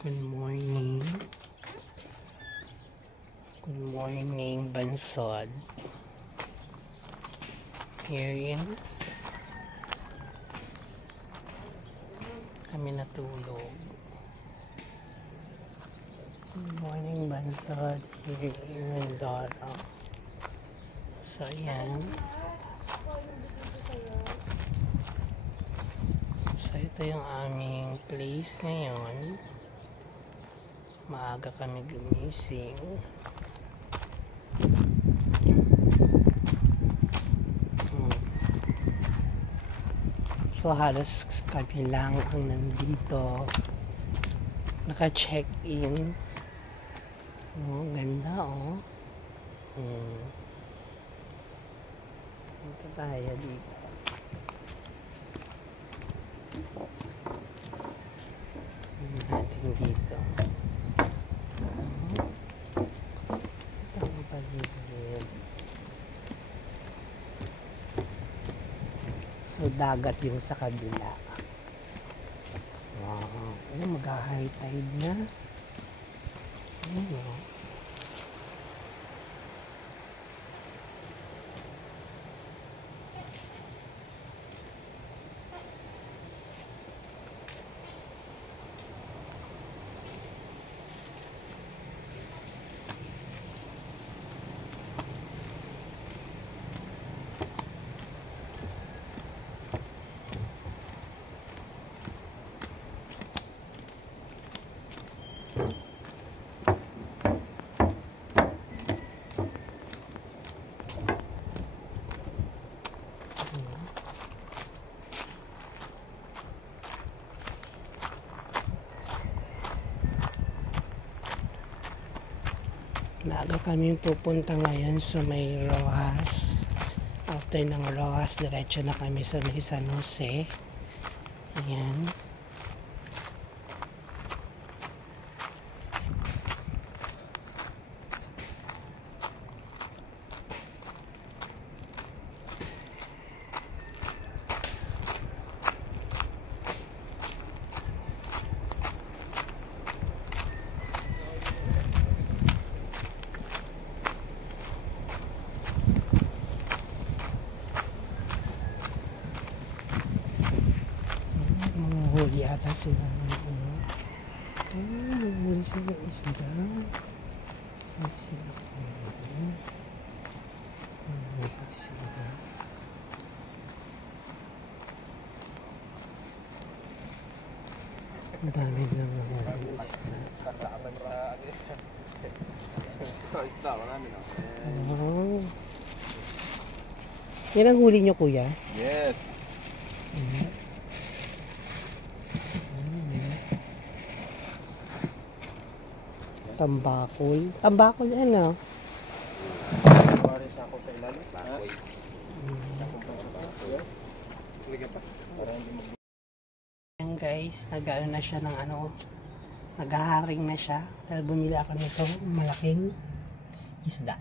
Good morning. Good morning, Bansod. Here in kami natulog. Good morning, Bansod. Here in Mindoro. So, yan. So, ito yung aming place ngayon. Maaga kami gumising. So halos kami lang ang nandito. Naka-check-in. Oh, ganda oh. Ito tayo dito. Natin dito. So, dagat yung sa kabila. Wow. Mag-high tide na. Ayun. Maaga kami pupunta ngayon sa may Rojas. After ng Rojas, diretso na kami sa may San Jose. Ayan. Huli ata sila ng ano. Huli sila isda. Huli sila ano. Huli sila. Ang dami lang ng huli isda. Oh. Yan ang huli nyo, kuya? Yes. Tambakol. Tambakol ano? Ayan guys, nag-ano na siya ng ano, naghaharing na siya. Dahil bumili ako nito, malaking isda.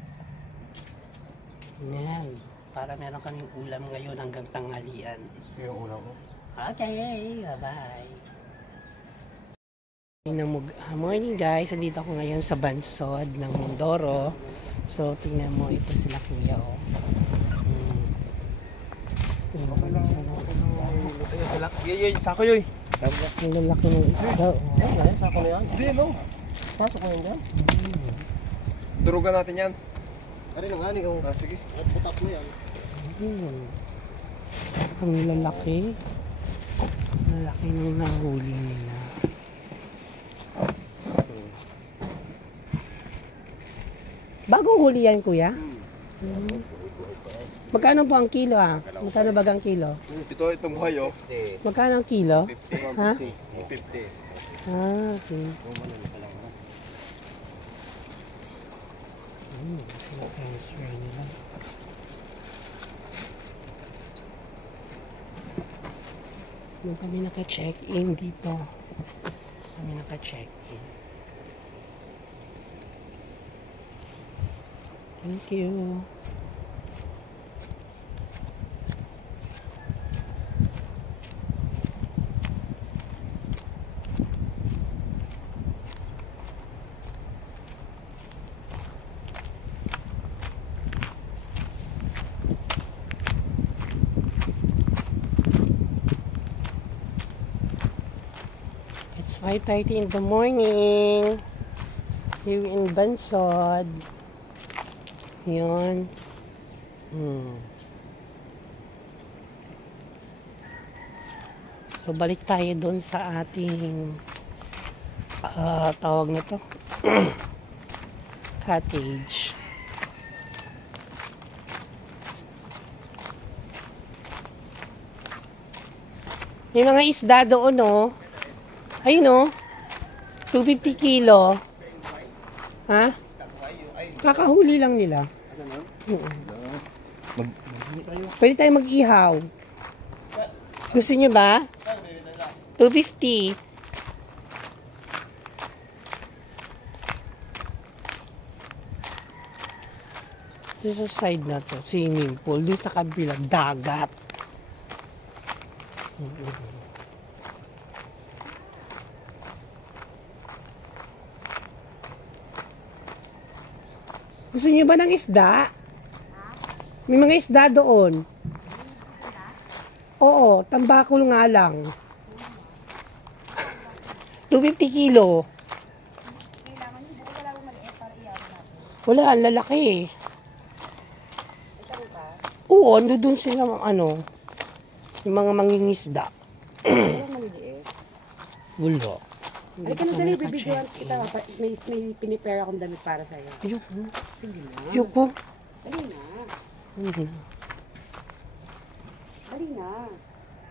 Ayan, para meron kaming ulam ngayon hanggang tanghalian. Ito yung ulam ko. Okay, bye-bye. Morning guys, andito ako ngayon sa Bansod ng Mindoro. So tingnan mo, ito sila kuya oh. Yay, sako yoy. Ang lalaki ng isda oh. Ay, sako na yan. Hindi no. Pasok mo yan dyan. Durugan natin yan. Ari lang ani oh. Sige. At butas mo yan. Ang lalaki. Lalaki ng nahuli nila. Bagong huli yan, kuya? Magkano po ang kilo, ah? Magkano bagang kilo? Itong buhay, oh. Magkano ang kilo? 50. Ha? 50. Ah, okay. Transfer nila. Nung kami naka-check-in dito. Kami naka-check-in. Thank you. It's 5:30 in the morning. Here in Bansod. Yun. So, balik tayo doon sa ating tawag nito cottage. May mga isda doon, no? Ayun, no? 250 kilo. Ha? Kakahuli lang nila. Pwede tayo mag-ihaw. Gusto nyo ba? 250. Sa side na to, swimming pool. Doon sa kabilang dagat. Gusto niyo ba ng isda? May mga isda doon. Oo, tambakol nga lang. 250 kilo. Wala, ang lalaki. Oo, ando doon sila ano, yung mga mangingisda. Wala. Ay, ka na dali, bibidyoan kita. May pinipare akong damit para sa'yo. Ayoko. Sige na. Ayoko. Dali na. Dali na.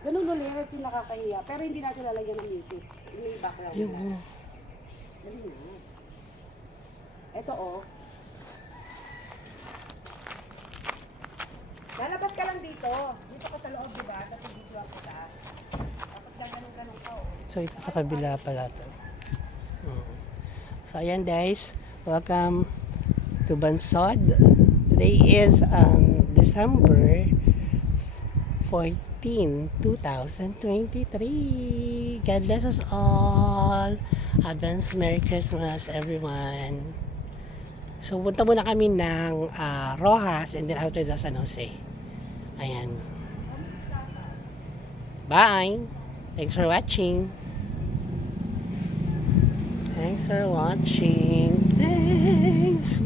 Ganun ulit yung nakakahiya. Pero hindi natin lalagyan ng music. May background Ayoko. na. Dali na. Ito oh. Lalabas ka lang dito. Dito ka sa loob, diba? Tapos bibidyoan kita. Tapos ganun ka oh. So, ito sa kabila pala to. So, ayan guys. Welcome to Bansod. Today is December 14, 2023. God bless us all. Advance Merry Christmas, everyone. So, punta muna kami ng Rojas and then after that San Jose. Ayan. Bye! Thanks for watching. Thanks for watching. Thanks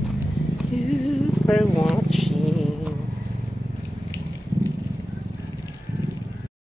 you for watching.